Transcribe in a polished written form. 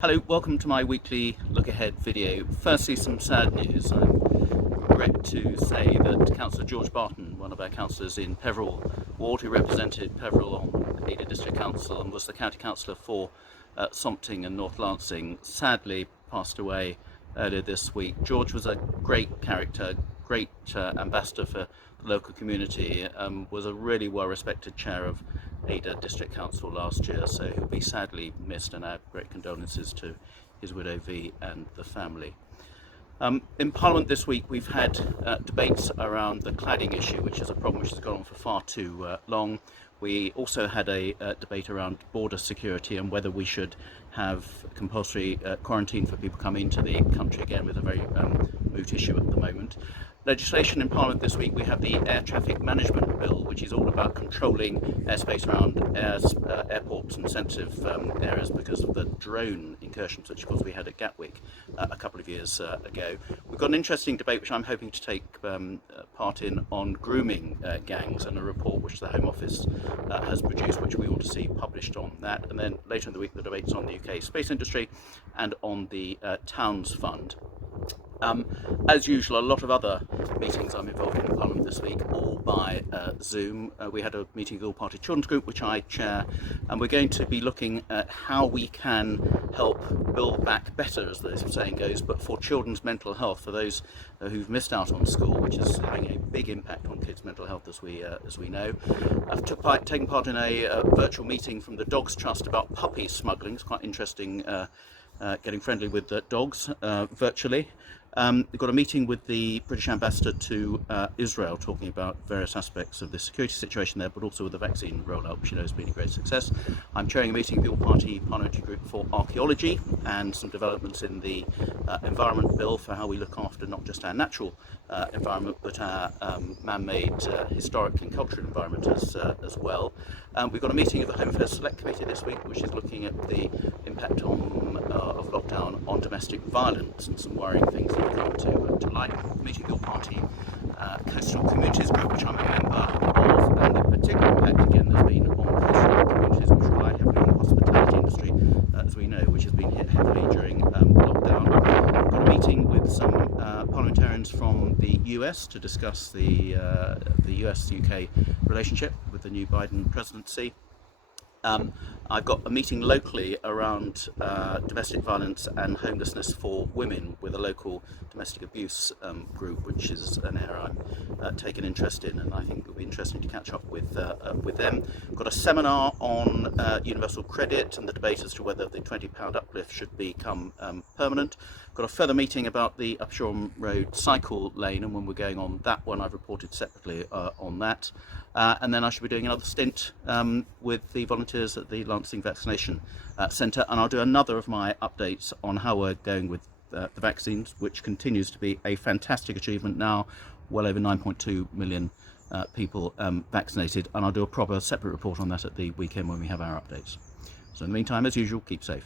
Hello, welcome to my weekly look ahead video. Firstly, some sad news. I regret to say that Councillor George Barton, one of our councillors in Peveril Ward, who represented Peveril on Adur District Council and was the county councillor for Sompting and North Lancing, sadly passed away earlier this week. George was a great character, great ambassador for the local community, was a really well respected chair of Adur District Council last year, so he'll be sadly missed, and our great condolences to his widow V and the family. In Parliament this week we've had debates around the cladding issue, which is a problem which has gone on for far too long. We also had a debate around border security and whether we should have compulsory quarantine for people coming into the country, again with a very moot issue at the moment. Legislation in Parliament this week, we have the Air Traffic Management Bill, which is all about controlling airspace around airports and sensitive areas because of the drone incursions, which of course we had at Gatwick a couple of years ago. We've got an interesting debate which I'm hoping to take part in on grooming gangs, and a report which the Home Office has produced, which we want to see published on that. And then later in the week the debates on the UK space industry and on the Towns Fund. As usual, a lot of other meetings I'm involved in Parliament this week, all by Zoom. We had a meeting of the All-Party Children's Group, which I chair, and we're going to be looking at how we can help build back better, as the saying goes, but for children's mental health, for those who've missed out on school, which is having a big impact on kids' mental health, as we know. I've taken part in a virtual meeting from the Dogs Trust about puppy smuggling. It's quite interesting, getting friendly with dogs virtually. We've got a meeting with the British Ambassador to Israel, talking about various aspects of the security situation there, but also with the vaccine rollout, which you know has been a great success. I'm chairing a meeting of the All-Party Parliamentary Group for Archaeology and some developments in the Environment Bill for how we look after not just our natural environment, but our man-made historic and cultural environment as well. We've got a meeting of the Home Affairs Select Committee this week, which is looking at the impact of lockdown on domestic violence and some worrying things that come to light. Meeting of the All-Party Coastal Communities Group, which I'm a member of, and the particular impact again there's been on coastal communities which rely heavily on the hospitality industry, as we know, which has been hit heavily during lockdown. We've got a meeting with some parliamentarians from the US to discuss the US-UK relationship with the new Biden presidency. I've got a meeting locally around domestic violence and homelessness for women with a local domestic abuse group, which is an area I'm taking interest in, and I think it'll be interesting to catch up with them. I've got a seminar on universal credit and the debate as to whether the £20 uplift should become permanent. Got a further meeting about the Upshoreham Road cycle lane, and when we're going on that one I've reported separately on that. And then I should be doing another stint with the volunteers at the Lancing Vaccination Centre, and I'll do another of my updates on how we're going with the vaccines, which continues to be a fantastic achievement now, well over 9.2 million people vaccinated, and I'll do a proper separate report on that at the weekend when we have our updates. So in the meantime, as usual, keep safe.